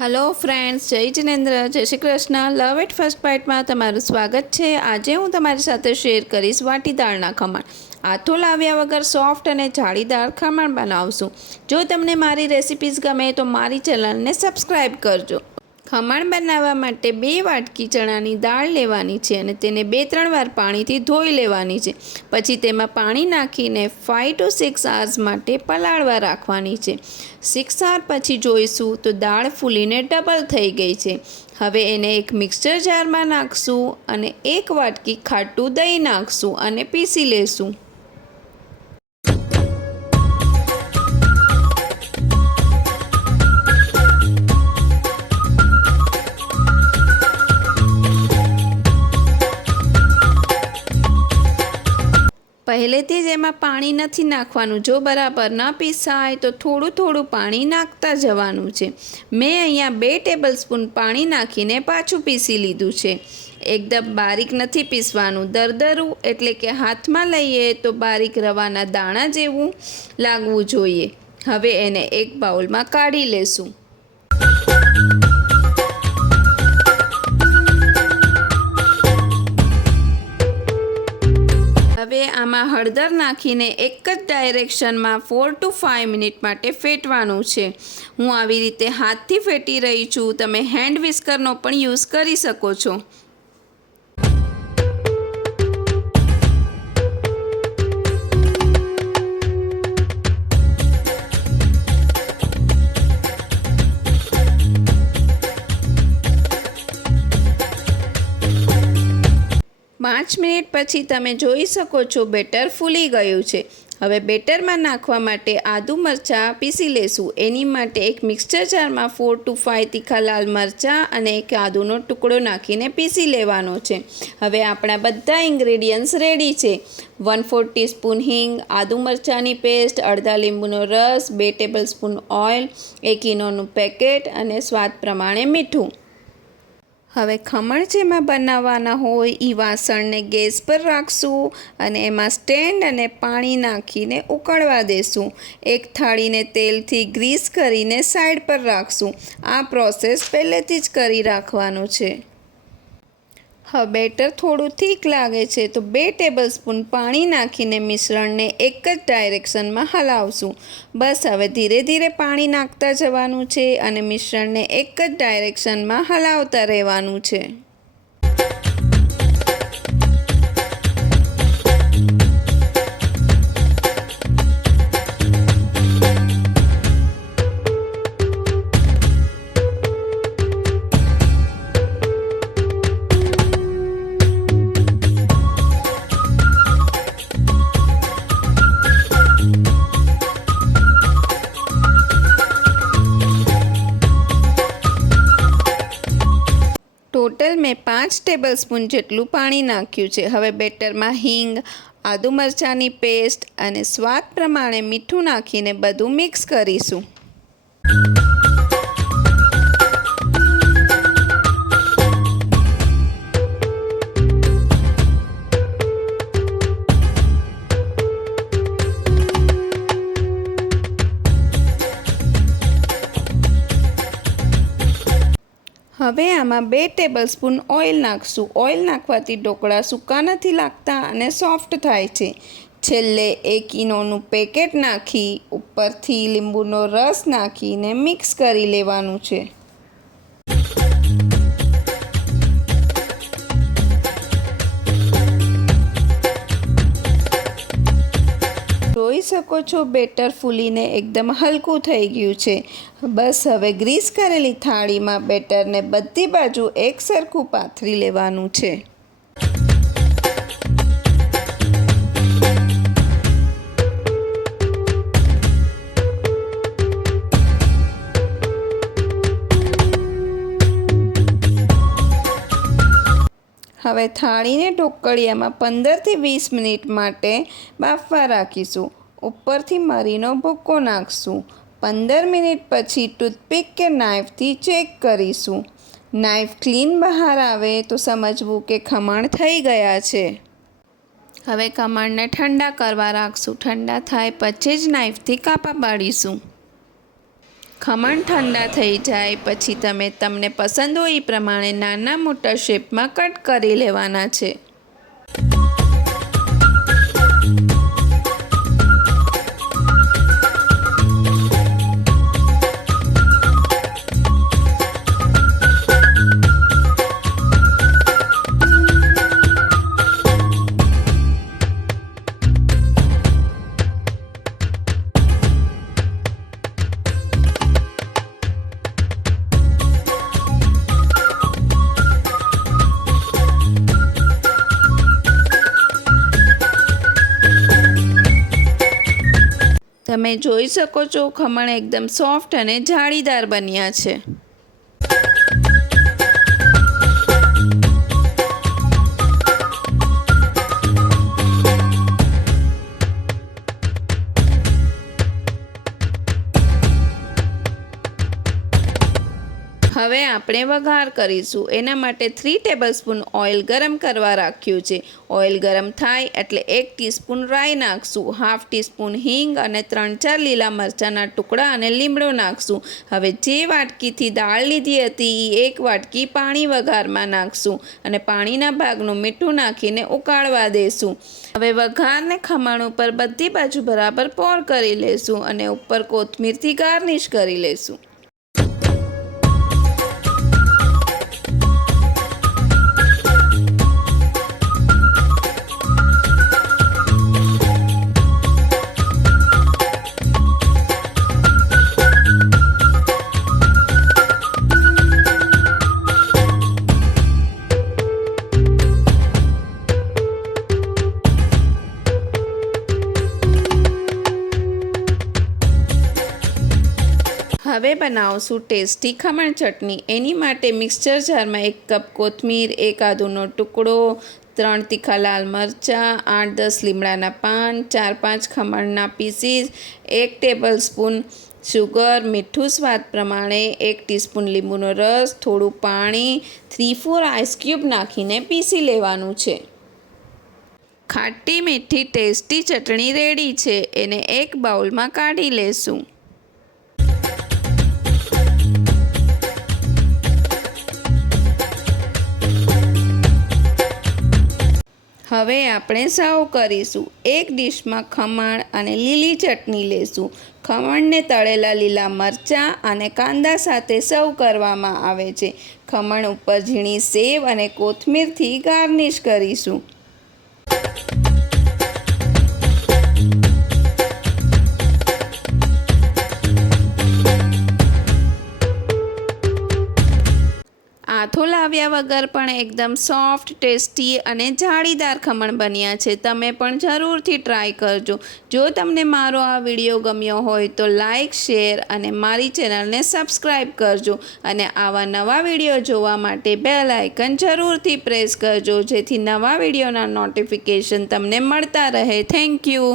Hello friends જય જિનેન્દ્ર જય Shri Krishna love at first બાઇટમાં તમારું સ્વાગત છે. આજે હું તમારી સાથે શેર કરીશ વાટી દાળના ખમણ. આથો લાવ્યા વગર સોફ્ટ અને જાળીદાર ખમણ બનાવશું. જો તમને મારી રેસિપીઝ ગમે તો મારી ચેનલને સબસ્ક્રાઈબ કરજો. ખમણ બનાવવા માટે બે વાટકી ચણાની દાળ લેવાની છે અને તેને બે ત્રણ વાર પાણીથી ધોઈ લેવાની છે. પછી તેમાં પાણી નાખીને ફાઇવ ટુ સિક્સ આવર્સ માટે પલાળવા રાખવાની છે. સિક્સ આવર પછી જોઈશું તો દાળ ફૂલીને ડબલ થઈ ગઈ છે. હવે એને એક મિક્સર જારમાં નાખશું અને એક વાટકી ખાટું દહીં નાખશું અને પીસી લેશું. પહેલેથી જ એમાં પાણી નથી નાખવાનું. જો બરાબર ન પીસાય તો થોડું થોડું પાણી નાખતા જવાનું છે. મેં અહીંયા બે ટેબલ સ્પૂન પાણી નાખીને પાછું પીસી લીધું છે. એકદમ બારીક નથી પીસવાનું. દરદરું એટલે કે હાથમાં લઈએ તો બારીક રવાના દાણા જેવું લાગવું જોઈએ. હવે એને એક બાઉલમાં કાઢી લેશું. હવે આમાં હળદર નાખીને એક જ ડાયરેક્શનમાં ફોર ટુ ફાઇવ મિનિટ માટે ફેટવાનું છે. હું આવી રીતે હાથથી ફેટી રહી છું. તમે હેન્ડ વિસ્કરનો પણ યુઝ કરી શકો છો. મિનિટ પછી તમે જોઈ શકો છો બેટર ફૂલી ગયું છે. હવે બેટરમાં નાખવા માટે આદુ મરચાં પીસી લેશું. એની માટે એક મિક્સચર જારમાં ફોર ટુ ફાઇવ તીખા લાલ મરચાં અને એક આદુનો ટુકડો નાખીને પીસી લેવાનો છે. હવે આપણા બધા ઇન્ગ્રેડિયન્ટ્સ રેડી છે. વન ફોર ટીસ્પૂન હિંગ, આદુ મરચાંની પેસ્ટ અડધા લીંબુનો રસ, બે ટેબલ સ્પૂન ઓઇલ એક ઇનોનું પેકેટ અને સ્વાદ પ્રમાણે મીઠું. હવે ખમણ જેમાં બનાવવાના હોય એ વાસણને ગેસ પર રાખશું અને એમાં સ્ટેન્ડ અને પાણી નાખીને ઉકળવા દેશું. એક થાળીને તેલથી ગ્રીસ કરીને સાઈડ પર રાખશું. આ પ્રોસેસ પહેલેથી જ કરી રાખવાનું છે. હવે બેટર થોડું થીક લાગે છે. તો બે ટેબલ સ્પૂન પાણી નાખીને મિશ્રણને એક જ ડાયરેક્શનમાં હલાવશું. બસ હવે ધીરે ધીરે પાણી નાખતા જવાનું છે અને મિશ્રણને એક જ ડાયરેક્શનમાં હલાવતા રહેવાનું છે. મેં પાંચ ટેબલ સ્પૂન જેટલું પાણી નાખ્યું છે. હવે બેટરમાં હિંગ, આદુ મરચાંની પેસ્ટ અને સ્વાદ પ્રમાણે મીઠું નાખીને બધું મિક્સ કરીશું. હવે આમાં બે ટેબલ સ્પૂન ઓઇલ નાખશું. ઓઇલ નાખવાથી ઢોકળા સૂકા નથી લાગતા અને સોફ્ટ થાય છે. છેલ્લે એક ઇનોનું પેકેટ નાખી ઉપરથી લીંબુનો રસ નાખીને મિક્સ કરી લેવાનું છે. શકો છો? બેટર ફૂલીને એકદમ હલકું થઈ ગયું છે. બસ હવે ગ્રીસ કરેલી થાળીમાં બેટરને બધી બાજુ એક સરખું પાથરી લેવાનું છે. હવે થાળીને ઢોકળિયામાં પંદરથી વીસ મિનિટ માટે બાફવા રાખીશું. ઉપરથી મરીનો ભૂક્કો નાખશું. પંદર મિનિટ પછી ટૂથપીક કે નાઇફથી ચેક કરીશું. નાઇફ ક્લીન બહાર આવે તો સમજવું કે ખમણ થઈ ગયા છે. હવે ખમણને ઠંડા કરવા રાખશું. ઠંડા થાય પછી જ નાઇફથી કાપા પાડીશું ખમણ ઠંડા થઈ જાય પછી તમે તમને પસંદ હોય એ પ્રમાણે નાના મોટા શેપમાં કટ કરી લેવાના છે. તમે જોઈ શકો છો ખમણ એકદમ સોફ્ટ અને જાળીદાર બન્યા છે. હવે આપણે વઘાર કરીશું. એના માટે થ્રી ટેબલ સ્પૂન ઓઇલ ગરમ કરવા રાખ્યું છે. ઓઇલ ગરમ થાય એટલે એક ટીસ્પૂન રાઈ નાખશું હાફ ટીસ્પૂન હિંગ અને ત્રણ ચાર લીલા મરચાંના ટુકડા અને લીમડો નાખશું. હવે જે વાટકીથી દાળ લીધી હતી એ એક વાટકી પાણી વઘારમાં નાખશું અને પાણીના ભાગનું મીઠું નાખીને ઉકાળવા દેશું. હવે વઘારને ખમણ ઉપર બધી બાજુ બરાબર પોર કરી લેશું અને ઉપર કોથમીરથી ગાર્નિશ કરી લેશું. હવે બનાવશું ટેસ્ટી ખમણ ચટણી. એની માટે મિક્સચર જારમાં એક કપ કોથમીર, એક આદુનો ટુકડો, ત્રણ તીખા લાલ મરચાં, આઠ દસ લીમડાના પાન, ચાર પાંચ ખમણના પીસીસ, એક ટેબલ સ્પૂન શુગર મીઠું સ્વાદ પ્રમાણે એક ટીસ્પૂન લીંબુનો રસ, થોડું પાણી, થ્રી ફોર આઈસ ક્યુબ નાખીને પીસી લેવાનું છે. ખાટી મીઠી ટેસ્ટી ચટણી રેડી છે. એને એક બાઉલમાં કાઢી લેશું. હવે આપણે સાવ કરીશું. એક ડીશમાં ખમણ અને લીલી ચટણી લેશું. ખમણને તળેલા લીલા મરચાં અને કાંદા સાથે સર્વ કરવામાં આવે છે. ખમણ ઉપર ઝીણી સેવ અને કોથમીરથી ગાર્નિશ કરીશું. આથો લાવ્યા વગર પણ એકદમ સોફ્ટ ટેસ્ટી અને જાળીદાર ખમણ બન્યા છે. તમે પણ જરૂરથી ટ્રાય કરજો. જો તમને મારો આ વીડિયો ગમ્યો હોય તો લાઇક શેર અને મારી ચેનલને સબસ્ક્રાઈબ કરજો અને આવા નવા વીડિયો જોવા માટે બેલ આઇકન જરૂરથી પ્રેસ કરજો જેથી નવા વિડીયોના નોટિફિકેશન તમને મળતા રહે. Thank you